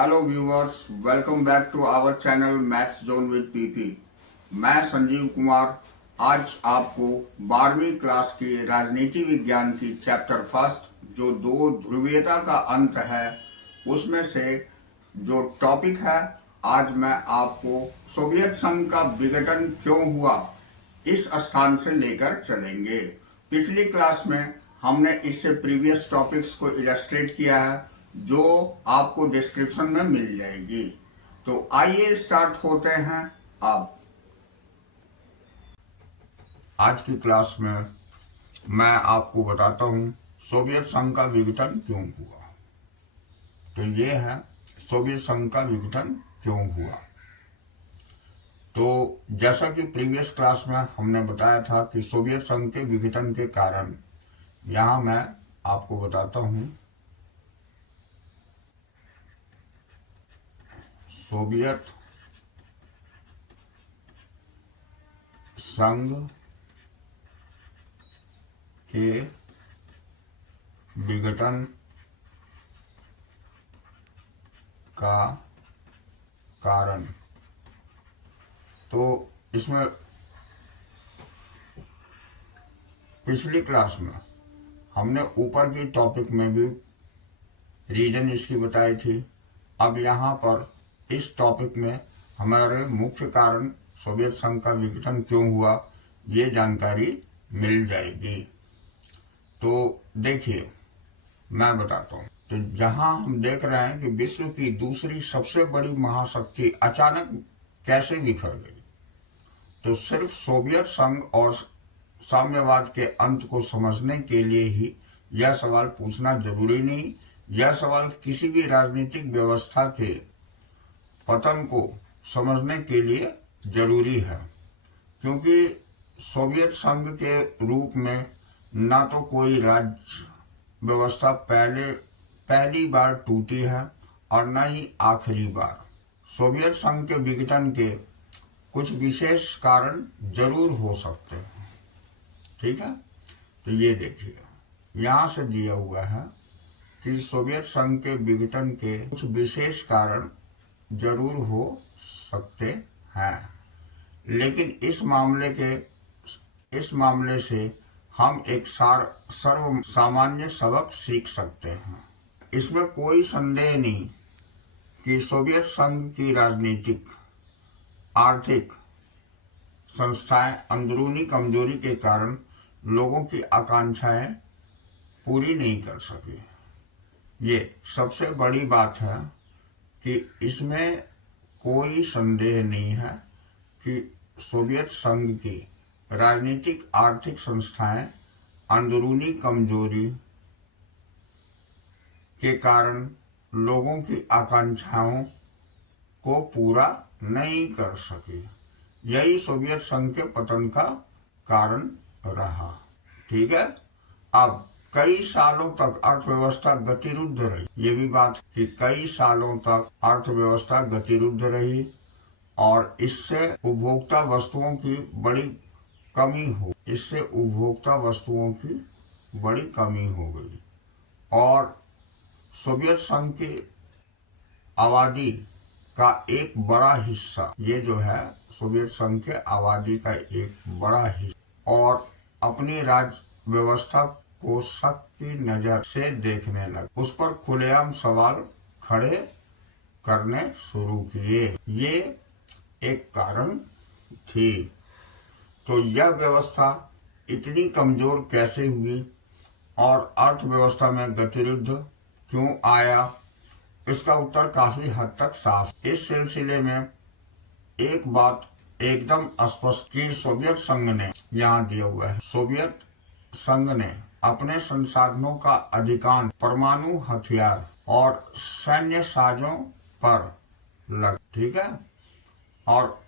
Hello viewers, welcome back to our channel maths zone with PP. मैं संजीव कुमार आज आपको 12वीं क्लास की राजनीति विज्ञान की चैप्टर फर्स्ट जो दो ध्रुवीयता का अंत है उसमें से जो टॉपिक है, आज मैं आपको सोवियत संघ का विघटन क्यों हुआ इस स्थान से लेकर चलेंगे। पिछली क्लास में हमने इससे प्रीवियस टॉपिक्स को इलस्ट्रेट किया है जो आपको डिस्क्रिप्शन में मिल जाएगी। तो आइए स्टार्ट होते हैं। अब आज की क्लास में मैं आपको बताता हूं सोवियत संघ का विघटन क्यों हुआ। तो ये है सोवियत संघ का विघटन क्यों हुआ। तो जैसा कि प्रीवियस क्लास में हमने बताया था कि सोवियत संघ के विघटन के कारण, यहां मैं आपको बताता हूं सोवियत संघ के विघटन का कारण। तो इसमें पिछली क्लास में हमने ऊपर की टॉपिक में भी रीजन इसकी बताई थी। अब यहाँ पर इस टॉपिक में हमारे मुख्य कारण सोवियत संघ का विघटन क्यों हुआ ये जानकारी मिल जाएगी। तो देखिए मैं बताता हूँ। तो जहाँ हम देख रहे हैं कि विश्व की दूसरी सबसे बड़ी महाशक्ति अचानक कैसे बिखर गई, तो सिर्फ सोवियत संघ और साम्यवाद के अंत को समझने के लिए ही यह सवाल पूछना जरूरी नहीं। यह सवाल किसी भी राजनीतिक व्यवस्था के पतन को समझने के लिए जरूरी है, क्योंकि सोवियत संघ के रूप में ना तो कोई राज्य व्यवस्था पहली बार टूटी है और न ही आखिरी बार। सोवियत संघ के विघटन के कुछ विशेष कारण जरूर हो सकते हैं। ठीक है, तो ये देखिए यहाँ से दिया हुआ है कि सोवियत संघ के विघटन के कुछ विशेष कारण जरूर हो सकते हैं, लेकिन इस मामले से हम एक सर्व सामान्य सबक सीख सकते हैं। इसमें कोई संदेह नहीं कि सोवियत संघ की राजनीतिक आर्थिक संस्थाएं अंदरूनी कमजोरी के कारण लोगों की आकांक्षाएं पूरी नहीं कर सकी। ये सबसे बड़ी बात है कि इसमें कोई संदेह नहीं है कि सोवियत संघ की राजनीतिक आर्थिक संस्थाएं अंदरूनी कमजोरी के कारण लोगों की आकांक्षाओं को पूरा नहीं कर सकी। यही सोवियत संघ के पतन का कारण रहा। ठीक है, अब कई सालों तक अर्थव्यवस्था गतिरुद्ध रही। ये भी बात कि कई सालों तक अर्थव्यवस्था गतिरुद्ध रही और इससे उपभोक्ता वस्तुओं की बड़ी कमी हो गई और सोवियत संघ की आबादी का एक बड़ा हिस्सा, ये जो है सोवियत संघ के आबादी का एक बड़ा हिस्सा और अपनी राज्य व्यवस्था को शक की नजर से देखने लगे, उस पर खुलेआम सवाल खड़े करने शुरू किए। ये एक कारण थी। तो यह व्यवस्था इतनी कमजोर कैसे हुई और अर्थव्यवस्था में गतिरुद्ध क्यों आया, इसका उत्तर काफी हद तक साफ। इस सिलसिले में एक बात एकदम स्पष्ट कि सोवियत संघ ने, यहाँ दिया हुआ है, सोवियत संघ ने अपने संसाधनों का अधिकांश परमाणु हथियार और सैन्य साजों पर लगा। ठीक है, और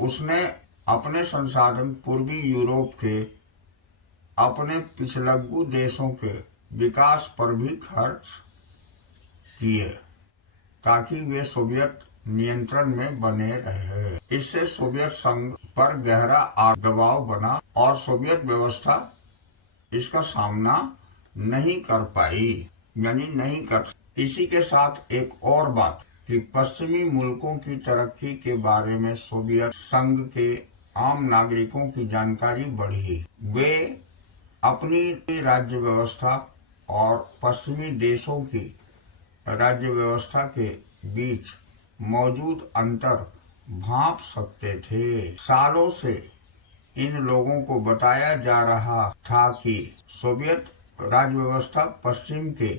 उसने अपने संसाधन पूर्वी यूरोप के अपने पिछलग्गू देशों के विकास पर भी खर्च किए ताकि वे सोवियत नियंत्रण में बने रहे। इससे सोवियत संघ पर गहरा दबाव बना और सोवियत व्यवस्था इसका सामना नहीं कर पाई, यानी नहीं कर। इसी के साथ एक और बात कि पश्चिमी मुल्कों की तरक्की के बारे में सोवियत संघ के आम नागरिकों की जानकारी बढ़ी। वे अपनी राज्य व्यवस्था और पश्चिमी देशों की राज्य व्यवस्था के बीच मौजूद अंतर भांप सकते थे। सालों से इन लोगों को बताया जा रहा था कि सोवियत राज्य व्यवस्था पश्चिम के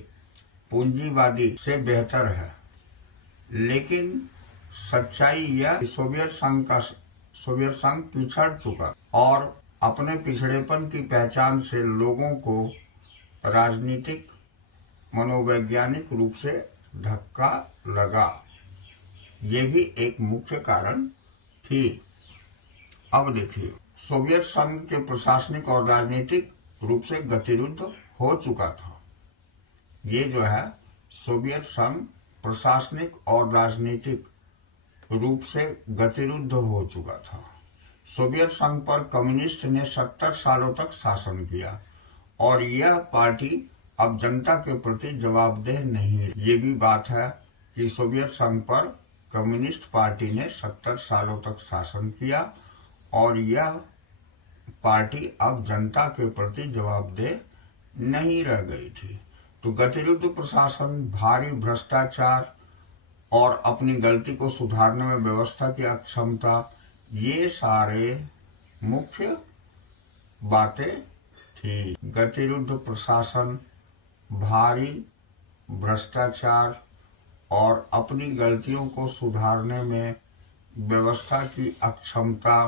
पूंजीवादी से बेहतर है, लेकिन सच्चाई यह सोवियत संघ पिछड़ चुका और अपने पिछड़ेपन की पहचान से लोगों को राजनीतिक मनोवैज्ञानिक रूप से धक्का लगा। ये भी एक मुख्य कारण थी। अब देखिए, सोवियत संघ के प्रशासनिक और राजनीतिक रूप से गतिरुद्ध हो चुका था। ये जो है सोवियत संघ प्रशासनिक और राजनीतिक रूप से गतिरुद्ध हो चुका था। सोवियत संघ पर कम्युनिस्ट ने 70 सालों तक शासन किया और यह पार्टी अब जनता के प्रति जवाबदेह नहीं। ये भी बात है कि सोवियत संघ पर कम्युनिस्ट पार्टी ने 70 सालों तक शासन किया और यह पार्टी अब जनता के प्रति जवाबदेह नहीं रह गई थी। तो गतिरुद्ध प्रशासन, भारी भ्रष्टाचार और अपनी गलती को सुधारने में व्यवस्था की अक्षमता, ये सारे मुख्य बातें थी। गतिरुद्ध प्रशासन, भारी भ्रष्टाचार और अपनी गलतियों को सुधारने में व्यवस्था की अक्षमता,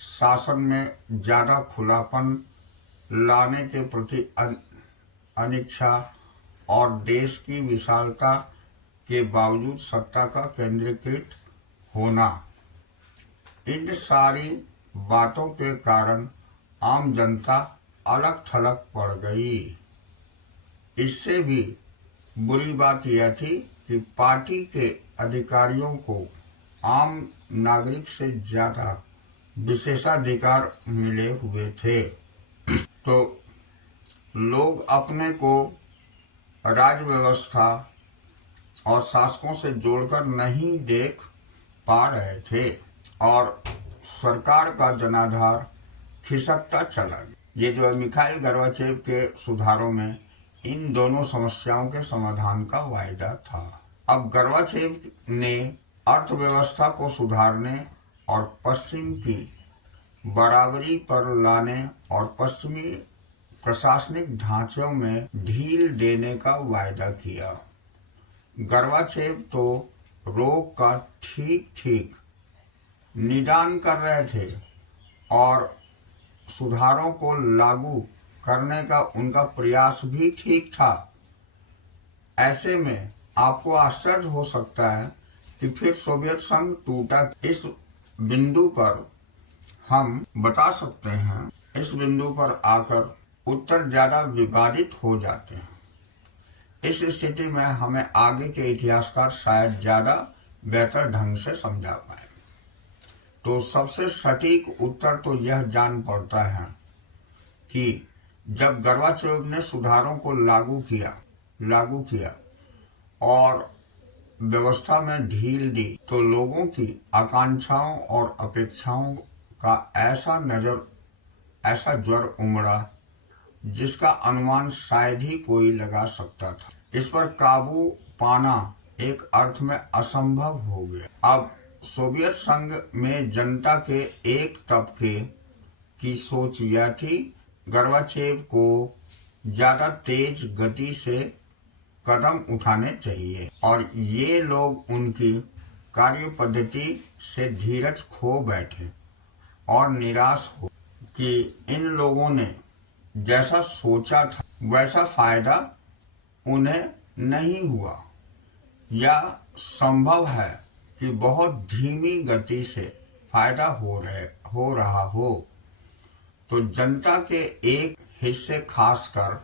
शासन में ज़्यादा खुलापन लाने के प्रति अनिच्छा और देश की विशालता के बावजूद सत्ता का केंद्रीकृत होना, इन सारी बातों के कारण आम जनता अलग थलग पड़ गई। इससे भी बुरी बात यह थी कि पार्टी के अधिकारियों को आम नागरिक से ज़्यादा विशेषाधिकार मिले हुए थे। तो लोग अपने को राज्य व्यवस्था और शासकों से जोड़कर नहीं देख पा रहे थे और सरकार का जनाधार खिसकता चला गया। ये जो है मिखाइल गोर्बाचेव के सुधारों में इन दोनों समस्याओं के समाधान का वायदा था। अब गोर्बाचेव ने अर्थव्यवस्था को सुधारने और पश्चिम की बराबरी पर लाने और पश्चिमी प्रशासनिक ढांचों में ढील देने का वायदा किया। गोर्बाचेव तो रोग का ठीक ठीक निदान कर रहे थे और सुधारों को लागू करने का उनका प्रयास भी ठीक था। ऐसे में आपको आश्चर्य हो सकता है कि फिर सोवियत संघ टूटा। इस बिंदु पर हम बता सकते हैं, इस बिंदु पर आकर उत्तर ज़्यादा विवादित हो जाते हैं। इस स्थिति में हमें आगे के इतिहासकार शायद ज़्यादा बेहतर ढंग से समझा पाए। तो सबसे सटीक उत्तर तो यह जान पड़ता है कि जब गोर्बाचेव ने सुधारों को लागू किया और व्यवस्था में ढील दी, तो लोगों की आकांक्षाओं और अपेक्षाओं का ऐसा ज्वर उमड़ा जिसका अनुमान शायद ही कोई लगा सकता था। इस पर काबू पाना एक अर्थ में असंभव हो गया। अब सोवियत संघ में जनता के एक तबके की सोच यह थी, गोर्बाचेव को ज्यादा तेज गति से कदम उठाने चाहिए और ये लोग उनकी कार्य पद्धति से धीरज खो बैठे और निराश हो कि इन लोगों ने जैसा सोचा था वैसा फायदा उन्हें नहीं हुआ, या संभव है कि बहुत धीमी गति से फायदा हो रहा हो। तो जनता के एक हिस्से, खासकर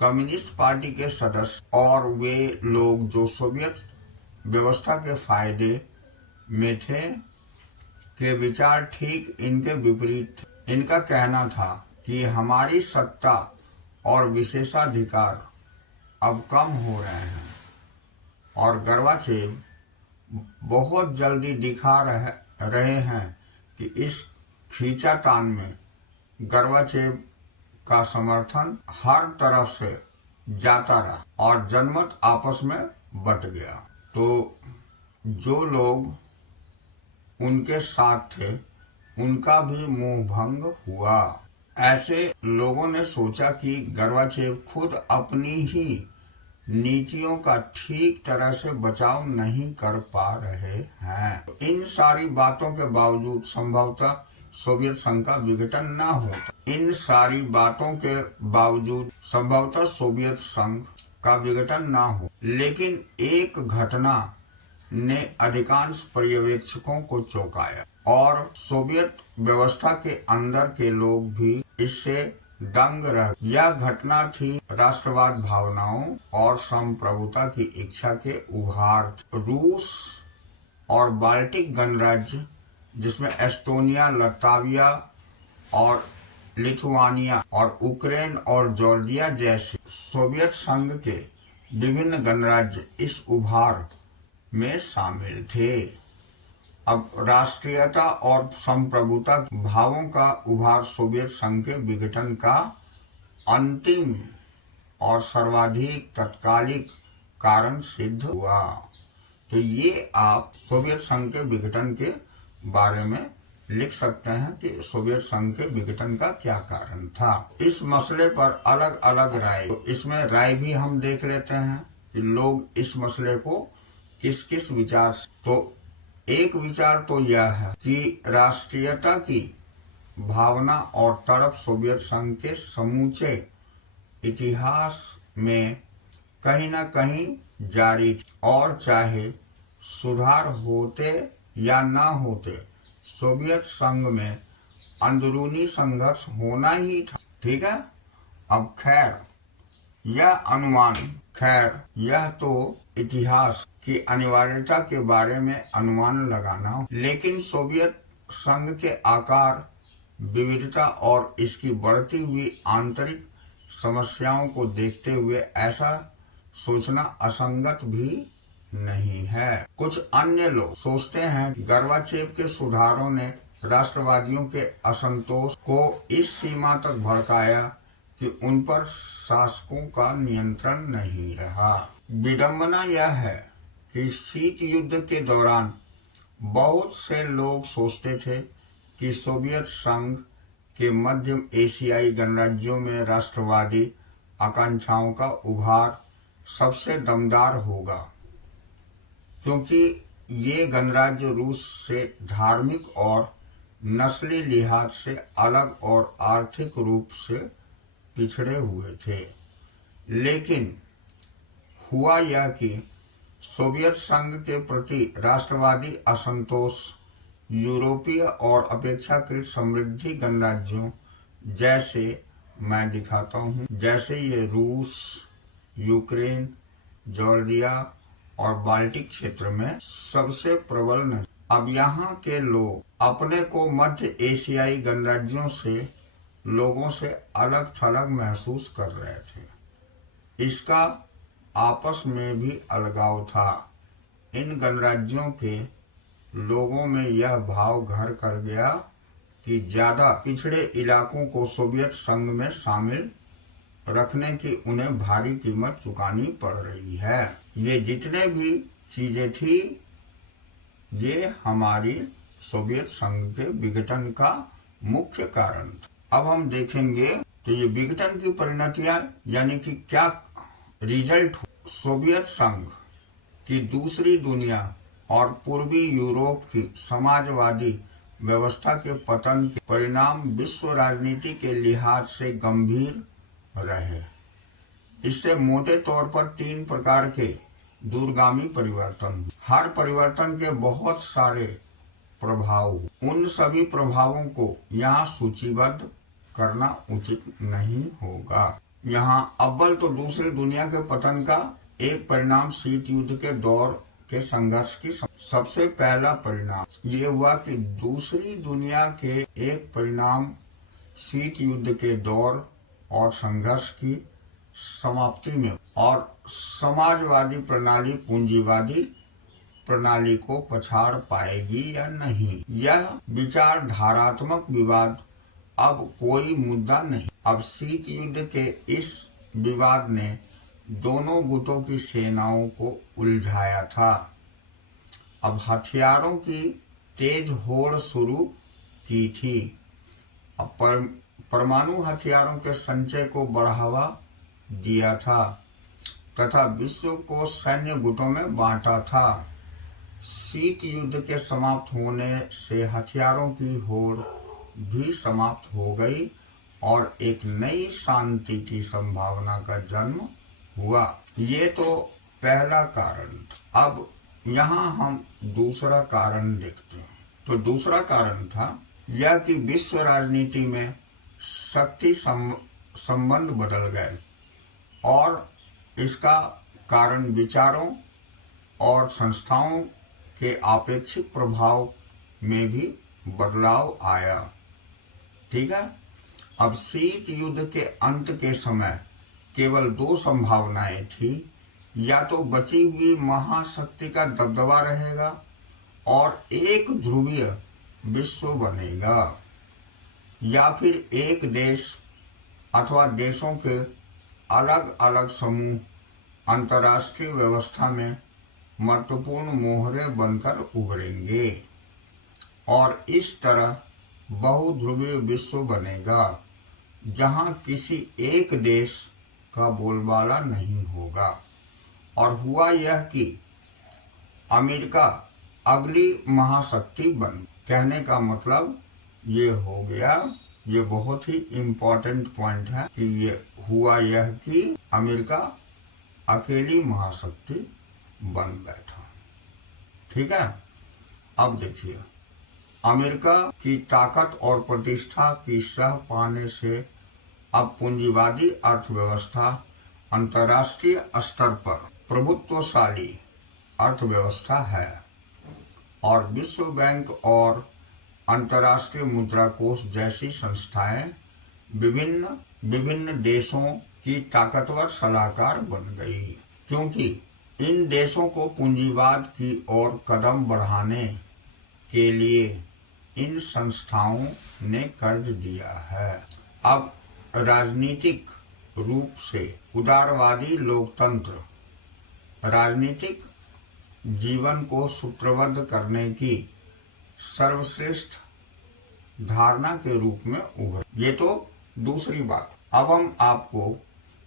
कम्युनिस्ट पार्टी के सदस्य और वे लोग जो सोवियत व्यवस्था के फायदे में थे, के विचार ठीक इनके विपरीत थे। इनका कहना था कि हमारी सत्ता और विशेषाधिकार अब कम हो रहे हैं और गोर्बाचेव बहुत जल्दी दिखा रहे हैं कि इस खींचातान में गोर्बाचेव का समर्थन हर तरफ से जाता रहा और जनमत आपस में बंट गया। तो जो लोग उनके साथ थे उनका भी मोह भंग हुआ। ऐसे लोगों ने सोचा कि गोर्बाचेव खुद अपनी ही नीतियों का ठीक तरह से बचाव नहीं कर पा रहे हैं। इन सारी बातों के बावजूद संभवतः सोवियत संघ का विघटन न होता। इन सारी बातों के बावजूद संभवतः सोवियत संघ का विघटन न हो, लेकिन एक घटना ने अधिकांश पर्यवेक्षकों को चौंकाया और सोवियत व्यवस्था के अंदर के लोग भी इससे दंग रह। यह घटना थी राष्ट्रवाद भावनाओं और संप्रभुता की इच्छा के उभार। रूस और बाल्टिक गणराज्य जिसमें एस्टोनिया, लताविया और लिथुआनिया और यूक्रेन और जॉर्जिया जैसे सोवियत संघ के विभिन्न गणराज्य इस उभार में शामिल थे। अब राष्ट्रीयता और संप्रभुता भावों का उभार सोवियत संघ के विघटन का अंतिम और सर्वाधिक तत्कालिक कारण सिद्ध हुआ। तो ये आप सोवियत संघ के विघटन के बारे में लिख सकते हैं कि सोवियत संघ के विघटन का क्या कारण था। इस मसले पर अलग अलग राय, तो इसमें राय भी हम देख लेते हैं कि लोग इस मसले को किस किस विचार से। तो एक विचार तो यह है कि राष्ट्रीयता की भावना और तड़प सोवियत संघ के समूचे इतिहास में कहीं न कहीं जारी थी और चाहे सुधार होते या ना होते सोवियत संघ में अंदरूनी संघर्ष होना ही था। ठीक है। अब खैर यह तो इतिहास की अनिवार्यता के बारे में अनुमान लगाना हो, लेकिन सोवियत संघ के आकार, विविधता और इसकी बढ़ती हुई आंतरिक समस्याओं को देखते हुए ऐसा सोचना असंगत भी नहीं है। कुछ अन्य लोग सोचते हैं गोर्बाचेव के सुधारों ने राष्ट्रवादियों के असंतोष को इस सीमा तक भड़काया कि उन पर शासकों का नियंत्रण नहीं रहा। विडंबना यह है कि शीत युद्ध के दौरान बहुत से लोग सोचते थे कि सोवियत संघ के मध्य एशियाई गणराज्यों में राष्ट्रवादी आकांक्षाओं का उभार सबसे दमदार होगा, क्योंकि ये गणराज्य रूस से धार्मिक और नस्ली लिहाज से अलग और आर्थिक रूप से पिछड़े हुए थे। लेकिन हुआ यह कि सोवियत संघ के प्रति राष्ट्रवादी असंतोष यूरोपीय और अपेक्षाकृत समृद्धि गणराज्यों जैसे मैं दिखाता हूँ, जैसे ये रूस, यूक्रेन, जॉर्जिया और बाल्टिक क्षेत्र में सबसे प्रबल नहीं। अब यहाँ के लोग अपने को मध्य एशियाई गणराज्यों से लोगों से अलग थलग महसूस कर रहे थे। इसका आपस में भी अलगाव था। इन गणराज्यों के लोगों में यह भाव घर कर गया कि ज्यादा पिछड़े इलाकों को सोवियत संघ में शामिल रखने की उन्हें भारी कीमत चुकानी पड़ रही है। ये जितने भी चीजें थी, ये हमारी सोवियत संघ के विघटन का मुख्य कारण था। अब हम देखेंगे तो ये विघटन की परिणतियां यानी कि क्या रिजल्ट। सोवियत संघ की दूसरी दुनिया और पूर्वी यूरोप की समाजवादी व्यवस्था के पतन के परिणाम विश्व राजनीति के लिहाज से गंभीर रहे। इससे मोटे तौर पर 3 प्रकार के दूरगामी परिवर्तन, हर परिवर्तन के बहुत सारे प्रभाव, उन सभी प्रभावों को यहाँ सूचीबद्ध करना उचित नहीं होगा। यहाँ अव्वल तो दूसरी दुनिया के पतन का एक परिणाम शीत युद्ध के दौर के संघर्ष की सबसे पहला परिणाम ये हुआ कि दूसरी दुनिया के एक परिणाम शीत युद्ध के दौर और संघर्ष की समाप्ति में और समाजवादी प्रणाली पूंजीवादी प्रणाली को पछाड़ पाएगी या नहीं, यह विचारधारात्मक विवाद अब कोई मुद्दा नहीं। अब शीत युद्ध के इस विवाद ने दोनों गुटों की सेनाओं को उलझाया था। अब हथियारों की तेज होड़ शुरू की थी। अब परमाणु हथियारों के संचय को बढ़ावा दिया था तथा विश्व को सैन्य गुटों में बांटा था। शीत युद्ध के समाप्त होने से हथियारों की होड़ भी समाप्त हो गई और एक नई शांति की संभावना का जन्म हुआ। ये तो पहला कारण। अब यहाँ हम दूसरा कारण देखते हैं। तो दूसरा कारण था यह कि विश्व राजनीति में शक्ति संबंध बदल गए और इसका कारण विचारों और संस्थाओं के आपेक्षिक प्रभाव में भी बदलाव आया। ठीक है। अब शीत युद्ध के अंत के समय केवल दो संभावनाएं थी, या तो बची हुई महाशक्ति का दबदबा रहेगा और एक ध्रुवीय विश्व बनेगा, या फिर एक देश अथवा देशों के अलग अलग समूह अंतर्राष्ट्रीय व्यवस्था में महत्वपूर्ण मोहरे बनकर उभरेंगे और इस तरह बहुध्रुवीय विश्व बनेगा जहां किसी एक देश का बोलबाला नहीं होगा। और हुआ यह कि अमेरिका अगली महाशक्ति बन। कहने का मतलब ये हो गया, ये बहुत ही इम्पोर्टेंट पॉइंट है कि ये हुआ यह कि अमेरिका अकेली महाशक्ति बन बैठा। ठीक है। अब देखिए, अमेरिका की ताकत और प्रतिष्ठा की सह पाने से अब पूंजीवादी अर्थव्यवस्था अंतर्राष्ट्रीय स्तर पर प्रभुत्वशाली अर्थव्यवस्था है और विश्व बैंक और अंतर्राष्ट्रीय मुद्रा कोष जैसी संस्थाएं विभिन्न देशों की ताकतवर सलाहकार बन गई, क्योंकि इन देशों को पूंजीवाद की ओर कदम बढ़ाने के लिए इन संस्थाओं ने कर्ज दिया है। अब राजनीतिक रूप से उदारवादी लोकतंत्र राजनीतिक जीवन को सूत्रबद्ध करने की सर्वश्रेष्ठ धारणा के रूप में उभर। ये तो दूसरी बात। अब हम आपको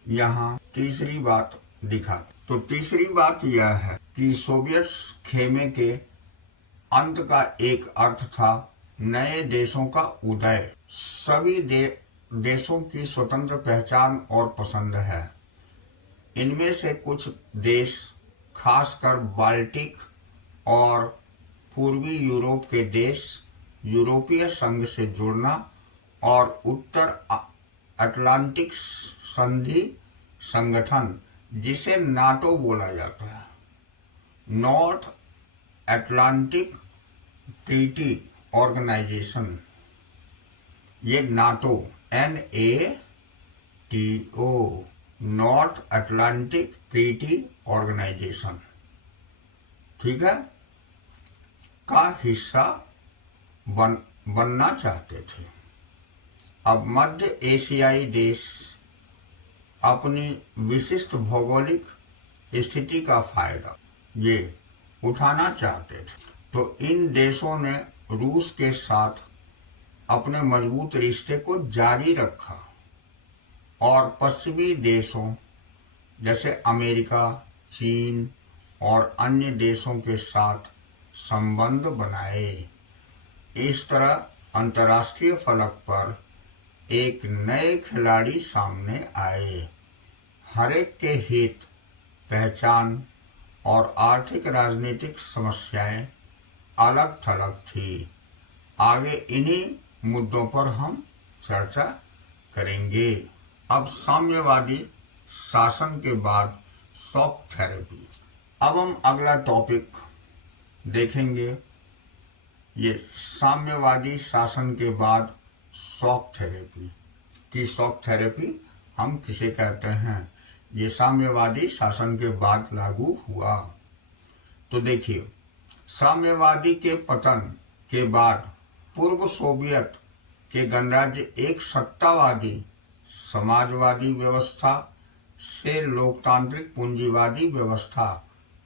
यहाँ तीसरी बात दिखाते। तो तीसरी बात यह है कि सोवियत खेमे के अंत का एक अर्थ था नए देशों का उदय। सभी देशों की स्वतंत्र पहचान और पसंद है। इनमें से कुछ देश, खासकर बाल्टिक और पूर्वी यूरोप के देश, यूरोपीय संघ से जुड़ना और उत्तर अटलांटिक संधि संगठन, जिसे नाटो बोला जाता है, नॉर्थ अटलांटिक ट्रीटी ऑर्गेनाइजेशन, ये NATO NATO, North Atlantic Treaty Organisation, ठीक है, का हिस्सा बनना चाहते थे। अब मध्य एशियाई देश अपनी विशिष्ट भौगोलिक स्थिति का फायदा ये उठाना चाहते थे, तो इन देशों ने रूस के साथ अपने मजबूत रिश्ते को जारी रखा और पश्चिमी देशों जैसे अमेरिका, चीन और अन्य देशों के साथ संबंध बनाए। इस तरह अंतर्राष्ट्रीय फलक पर एक नए खिलाड़ी सामने आए। हरेक के हित, पहचान और आर्थिक राजनीतिक समस्याएं अलग थलग थी। आगे इन्हीं मुद्दों पर हम चर्चा करेंगे। अब साम्यवादी शासन के बाद शॉक थेरेपी। अब हम अगला टॉपिक देखेंगे, ये साम्यवादी शासन के बाद शॉक थेरेपी। कि शॉक थेरेपी हम किसे कहते हैं, ये साम्यवादी शासन के बाद लागू हुआ। तो देखिए, साम्यवादी के पतन के बाद पूर्व सोवियत के गणराज्य एक सत्तावादी समाजवादी व्यवस्था से लोकतांत्रिक पूंजीवादी व्यवस्था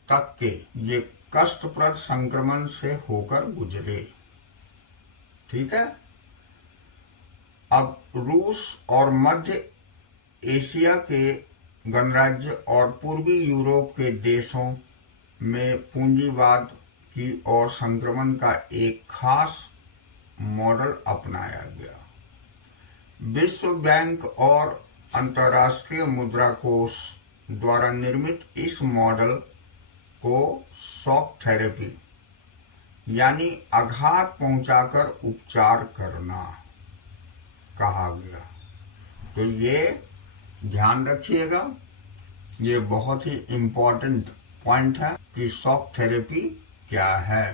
तक के ये कष्टप्रद संक्रमण से होकर गुजरे। ठीक है। अब रूस और मध्य एशिया के गणराज्य और पूर्वी यूरोप के देशों में पूंजीवाद की ओर संक्रमण का एक खास मॉडल अपनाया गया। विश्व बैंक और अंतर्राष्ट्रीय मुद्रा कोष द्वारा निर्मित इस मॉडल को शॉक थेरेपी यानी आघात पहुंचाकर उपचार करना कहा गया। तो ये ध्यान रखिएगा, ये बहुत ही इम्पोर्टेंट पॉइंट है कि शॉक थेरेपी क्या है।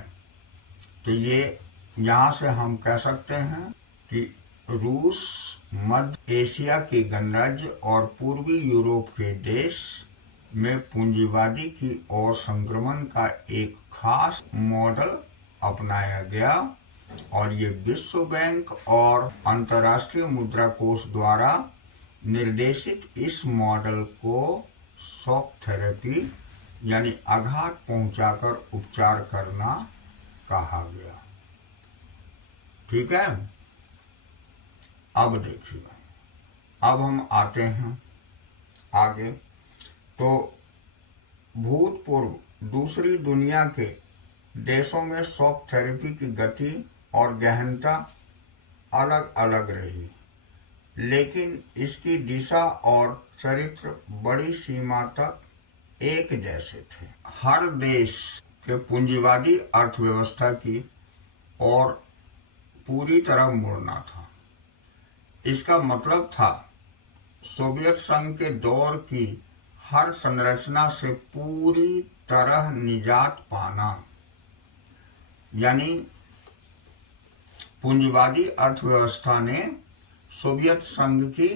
तो ये यहाँ से हम कह सकते हैं कि रूस, मध्य एशिया के गणराज्य और पूर्वी यूरोप के देश में पूंजीवादी की ओर संक्रमण का एक खास मॉडल अपनाया गया और ये विश्व बैंक और अंतर्राष्ट्रीय मुद्रा कोष द्वारा निर्देशित इस मॉडल को शॉक थेरेपी यानी आघात पहुंचाकर उपचार करना कहा गया। ठीक है। अब देखिए, अब हम आते हैं आगे। तो भूतपूर्व दूसरी दुनिया के देशों में शॉक थेरेपी की गति और गहनता अलग अलग रही, लेकिन इसकी दिशा और चरित्र बड़ी सीमा तक एक जैसे थे। हर देश के पूंजीवादी अर्थव्यवस्था की ओर पूरी तरह मुड़ना था। इसका मतलब था सोवियत संघ के दौर की हर संरचना से पूरी तरह निजात पाना, यानी पूंजीवादी अर्थव्यवस्था ने सोवियत संघ की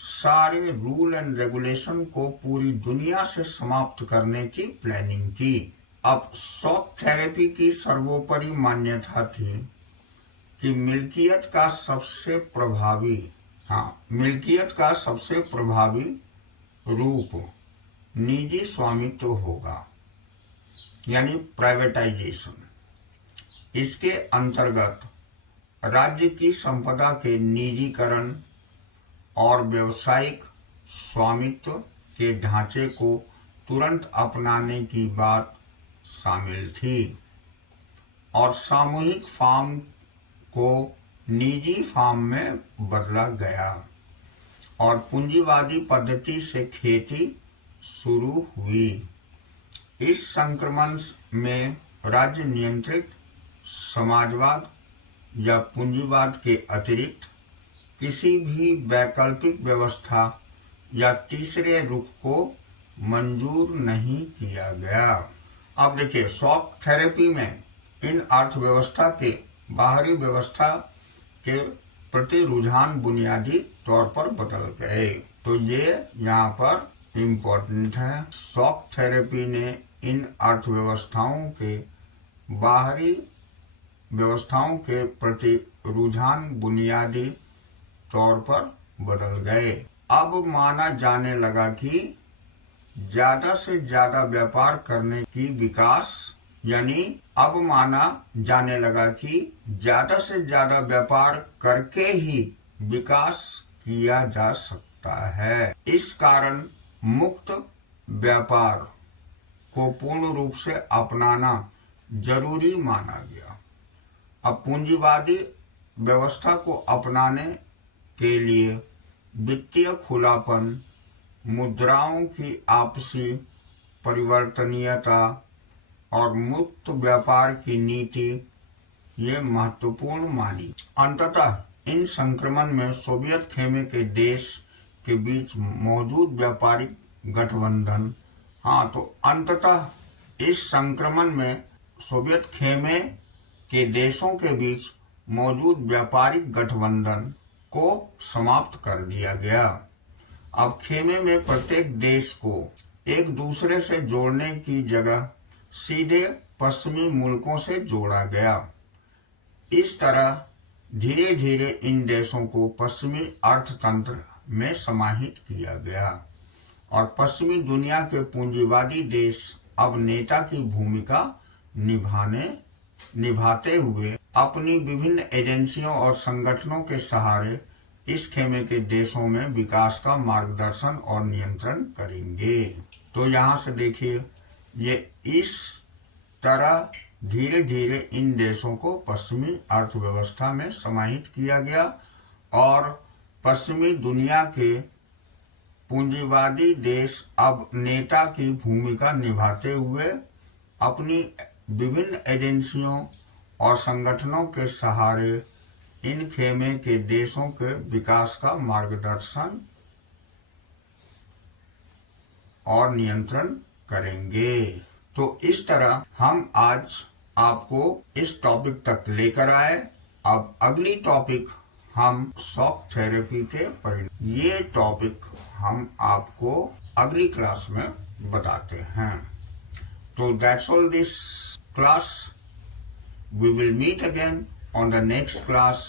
सारे रूल एंड रेगुलेशन को पूरी दुनिया से समाप्त करने की प्लानिंग की। अब शॉक थेरेपी की सर्वोपरि मान्यता थी कि मिल्कियत का सबसे प्रभावी रूप निजी स्वामित्व होगा, यानी प्राइवेटाइजेशन। इसके अंतर्गत राज्य की संपदा के निजीकरण और व्यावसायिक स्वामित्व के ढांचे को तुरंत अपनाने की बात शामिल थी और सामूहिक फार्म को निजी फार्म में बदला गया और पूंजीवादी पद्धति से खेती शुरू हुई। इस संक्रमण में राज्य नियंत्रित समाजवाद या पूंजीवाद के अतिरिक्त किसी भी वैकल्पिक व्यवस्था या तीसरे रुख को मंजूर नहीं किया गया। अब देखिए, शॉक थेरेपी में इन अर्थव्यवस्था के बाहरी व्यवस्था के प्रति रुझान बुनियादी तौर पर बदल गए। तो ये यहाँ पर इम्पोर्टेंट है। शॉक थेरेपी ने इन अर्थव्यवस्थाओं के बाहरी व्यवस्थाओं के प्रति रुझान बुनियादी तौर पर बदल गए। अब माना जाने लगा कि ज्यादा से ज्यादा व्यापार करने की विकास, यानी अब माना जाने लगा कि ज्यादा से ज्यादा व्यापार करके ही विकास किया जा सकता है। इस कारण मुक्त व्यापार को पूर्ण रूप से अपनाना जरूरी माना गया। अब पूंजीवादी व्यवस्था को अपनाने के लिए वित्तीय खुलापन, मुद्राओं की आपसी परिवर्तनीयता और मुक्त व्यापार की नीति ये महत्वपूर्ण मानी। अंततः इन संक्रमण में सोवियत खेमे के देश के बीच मौजूद व्यापारिक गठबंधन, तो अंततः इस संक्रमण में सोवियत खेमे के देशों के बीच मौजूद व्यापारिक गठबंधन को समाप्त कर दिया गया। अब खेमे में प्रत्येक देश को एक दूसरे से जोड़ने की जगह सीधे पश्चिमी मुल्कों से जोड़ा गया। इस तरह धीरे धीरे इन देशों को पश्चिमी अर्थतंत्र में समाहित किया गया और पश्चिमी दुनिया के पूंजीवादी देश अब नेता की भूमिका निभाते हुए अपनी विभिन्न एजेंसियों और संगठनों के सहारे इस खेमे के देशों में विकास का मार्गदर्शन और नियंत्रण करेंगे। तो यहाँ से देखिए, ये इस तरह धीरे धीरे इन देशों को पश्चिमी अर्थव्यवस्था में समाहित किया गया और पश्चिमी दुनिया के पूंजीवादी देश अब नेता की भूमिका निभाते हुए अपनी विभिन्न एजेंसियों और संगठनों के सहारे इन खेमे के देशों के विकास का मार्गदर्शन और नियंत्रण करेंगे। तो इस तरह हम आज आपको इस टॉपिक तक लेकर आए। अब अगली टॉपिक हम शॉक थेरेपी के परिणाम, ये टॉपिक हम आपको अगली क्लास में बताते हैं। तो that's all this class. We will meet again on the next class.